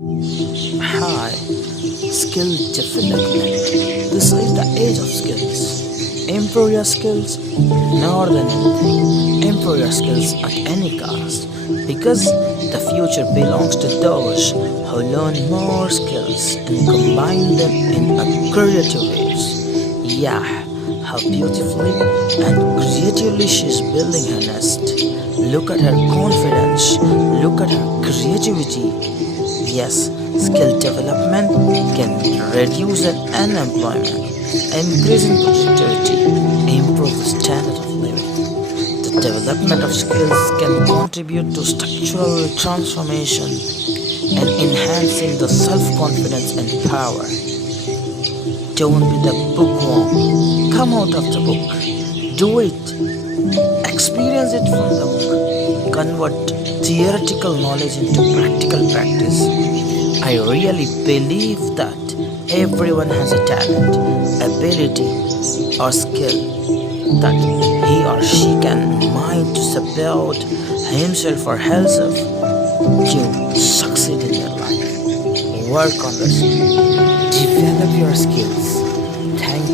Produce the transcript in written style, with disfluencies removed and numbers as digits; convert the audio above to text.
Hi, skill development. This is the age of skills. Improve your skills more than anything. Improve your skills at any cost because the future belongs to those who learn more skills and combine them in a creative ways. Yeah, how beautifully and creatively she's building her nest. Look at her confidence, look at her creativity. Yes, skill development can reduce unemployment, increase in productivity, improve the standard of living. The development of skills can contribute to structural transformation and enhancing the self-confidence and power. Don't be the bookworm. Come out of the book. Do it. Experience it from the book. Convert theoretical knowledge into practical practice. I really believe that everyone has a talent, ability, or skill that he or she can mine to support himself or herself. You succeed in your life. Work on this. Develop your skills. Thank